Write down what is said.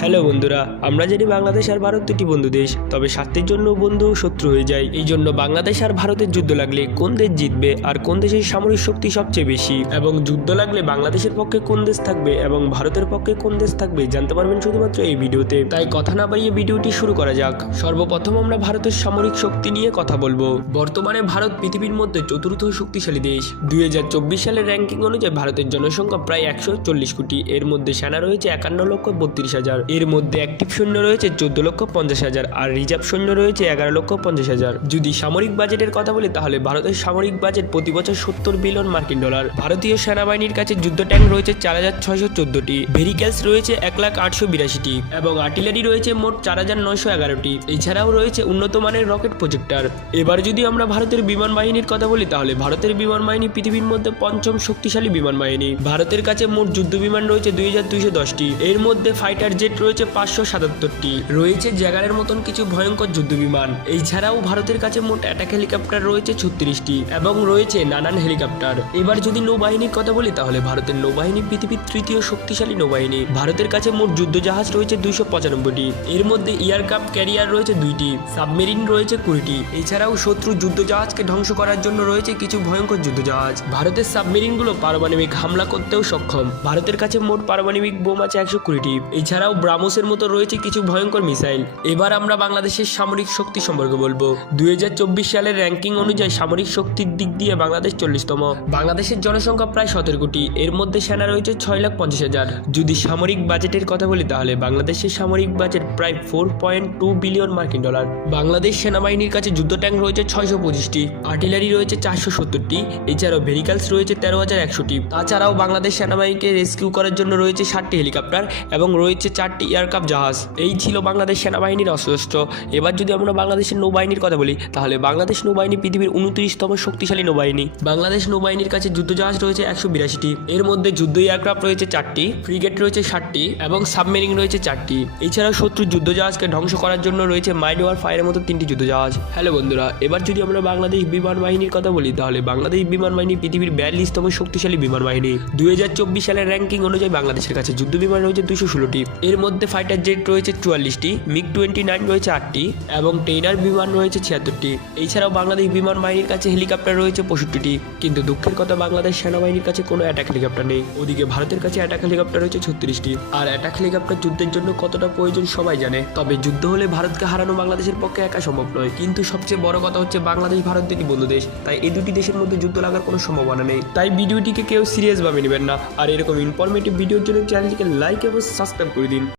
Hello বন্ধুরা, আমরা জানি বাংলাদেশ আর ভারত দুটি বন্ধু দেশ, তবে স্বার্থের জন্য বন্ধু শত্রু হয়ে যায়। এই জন্য বাংলাদেশ আর ভারতের যুদ্ধ লাগলে কোন দেশ জিতবে আর কোন দেশের সামরিক শক্তি সবচেয়ে বেশি? এবং যুদ্ধ লাগলে বাংলাদেশের পক্ষে কোন দেশ থাকবে এবং ভারতের পক্ষে কোন দেশ থাকবে জানতে পারবেন শুধুমাত্র এই ভিডিওতে। তাই কথা না বাড়িয়ে ভিডিওটি শুরু করা যাক। সর্বপ্রথম আমরা ভারতের সামরিক শক্তি নিয়ে কথা বলব। বর্তমানে ভারত পৃথিবীর মধ্যে চতুর্থ শক্তিশালী দেশ। দুই হাজার চব্বিশ সালের র্যাঙ্কিং অনুযায়ী ভারতের জনসংখ্যা প্রায় একশো চল্লিশ কোটি। এর মধ্যে সেনা রয়েছে একান্ন লক্ষ বত্রিশ হাজার। এর মধ্যে অ্যাক্টিভ সৈন্য রয়েছে চোদ্দ লক্ষ পঞ্চাশ হাজার, আর রিজার্ভ সৈন্য রয়েছে এগারো লক্ষ পঞ্চাশ হাজার। যদি সামরিক বাজেটের কথা বলি, তাহলে ভারতের সামরিক বাজেট প্রতি বছর সত্তর বিলিয়ন মার্কিন ডলার। ভারতীয় সেনাবাহিনীর কাছে যুদ্ধ ট্যাঙ্ক রয়েছে চার হাজার ছয়শো চোদ্দটি। ভেহিক্যালস রয়েছে এক লাখ আটশো বিরাশিটি। এবং আর্টিলারি রয়েছে মোট চার হাজার নয়শো এগারোটি। এছাড়াও রয়েছে উন্নত মানের রকেট প্রজেক্টার। এবার যদি আমরা ভারতের বিমান বাহিনীর কথা বলি, তাহলে ভারতের বিমান বাহিনী পৃথিবীর মধ্যে পঞ্চম শক্তিশালী বিমান বাহিনী। ভারতের কাছে মোট যুদ্ধ বিমান রয়েছে দুই হাজার দুইশো দশটি। এর মধ্যে ফাইটার জেট রয়েছে পাঁচশো সাতাত্তরটি। রয়েছে জ্যাগারের মতন কিছু ভয়ঙ্কর যুদ্ধ বিমান এছাড়াও ভারতের কাছে মোট অ্যাটাক হেলিকপ্টার রয়েছে ছত্রিশটি এবং রয়েছে নানান হেলিকপ্টার এবার যদি নৌবাহিনীর কথা বলি, তাহলে ভারতের নৌবাহিনী পৃথিবীর তৃতীয় শক্তিশালী নৌবাহিনী। ভারতের কাছে মোট যুদ্ধজাহাজ রয়েছে দুইশো পঁচানব্বইটি। এর মধ্যে এয়ারক্রাফট ক্যারিয়ার রয়েছে দুইটি সাবমেরিন রয়েছে কুড়িটি। এছাড়াও শত্রু যুদ্ধজাহাজকে ধ্বংস করার জন্য রয়েছে কিছু ভয়ঙ্কর যুদ্ধজাহাজ। ভারতের সাবমেরিনগুলো পারমাণবিক হামলা করতেও সক্ষম। ভারতের কাছে মোট পারমাণবিক বোম আছে একশো কুড়িটি। এছাড়াও ব্রাহ্মসের মতো রয়েছে কিছু ভয়ঙ্কর মিসাইল। এবার আমরা বাংলাদেশের সামরিক শক্তি সম্পর্কে বলব। দু হাজার চব্বিশ সালের র্যাঙ্কিং অনুযায়ী সামরিক শক্তির দিক দিয়ে বাংলাদেশ চল্লিশতম। বাংলাদেশের জনসংখ্যা প্রায় সতেরো কোটি। এর মধ্যে সেনা রয়েছে ছয় লাখ পঞ্চাশ হাজার। যদি সামরিক বাজেটের কথা বলি তাহলে বাংলাদেশের সামরিক বাজেট প্রায় ফোর পয়েন্ট টু বিলিয়ন মার্কিন ডলার। বাংলাদেশ সেনাবাহিনীর কাছে যুদ্ধ ট্যাঙ্ক রয়েছে ছয়শো পঁচিশটি। আর্টিলারি রয়েছে চারশো সত্তরটি। এছাড়াও ভেহিকালস রয়েছে তেরো হাজার একশোটি। তাছাড়াও বাংলাদেশ সেনাবাহিনীকে রেস্কিউ করার জন্য রয়েছে ষাটটি হেলিকপ্টার এবং রয়েছে চারটি এয়ারক্রাফট জাহাজ। এই ছিল বাংলাদেশ সেনাবাহিনীর অস্ত্র এবার যদি আমরা বাংলাদেশের নৌবাহিনীর কথা বলি, তাহলে বাংলাদেশ নৌবাহিনী পৃথিবীর উনত্রিশতম শক্তিশালী নৌবাহিনী। বাংলাদেশ নৌবাহিনীর কাছে যুদ্ধজাহাজ রয়েছে একশো বিরাশিটি। এর মধ্যে যুদ্ধ এয়ারক্রাফট রয়েছে চারটি, ফ্রিগেট রয়েছে ষাটটি এবং সাবমেরিন রয়েছে চারটি। এছাড়াও শত্রু যুদ্ধজাহাজকে ধ্বংস করার জন্য রয়েছে মাইন ওয়ার ফায়ারের মতো তিনটি যুদ্ধজাহাজ হ্যালো বন্ধুরা, এবার যদি আমরা বাংলাদেশ বিমান বাহিনীর কথা বলি, তাহলে বাংলাদেশ বিমান বাহিনী পৃথিবীর বিয়াল্লিশতম শক্তিশালী বিমান বাহিনী। দুই হাজার চব্বিশ সালের র্যাঙ্কিং অনুযায়ী বাংলাদেশের কাছে যুদ্ধ বিমান রয়েছে দুশো ষোলোটি। এর মধ্যে ফাইটার জেট রয়েছে চুয়াল্লিশটি মিগ টোয়েন্টি নাইন রয়েছে আটটি এবং টেইনার বিমান রয়েছে ছিয়াত্তরটি। এছাড়াও বাংলাদেশ বিমান বাহিনীর কাছে হেলিকপ্টার রয়েছে পঁয়ষট্টিটি। কিন্তু দুঃখের কথা, বাংলাদেশ সেনাবাহিনীর কাছে কোনো অ্যাটাক হেলিকপ্টার নেই। ওদিকে ভারতের কাছে অ্যাটাক হেলিকপ্টার রয়েছে ছত্রিশটি। আর অ্যাটাক হেলিকপ্টার যুদ্ধের জন্য কতটা প্রয়োজন সবাই জানে। তবে যুদ্ধ হলে ভারতকে হারানো বাংলাদেশের পক্ষে একা সম্ভব নয়। কিন্তু সবচেয়ে বড় কথা হচ্ছে বাংলাদেশ ভারত দুটি বন্ধু দেশ। তাই এই দুটি দেশের মধ্যে যুদ্ধ লাগার কোনো সম্ভাবনা নেই। তাই ভিডিওটিকে কেউ সিরিয়াস ভাবে নেবেন না। আর এরকম ইনফরমেটিভ ভিডিওর জন্য চ্যানেলটিকে লাইক এবং সাবস্ক্রাইব করে দিন।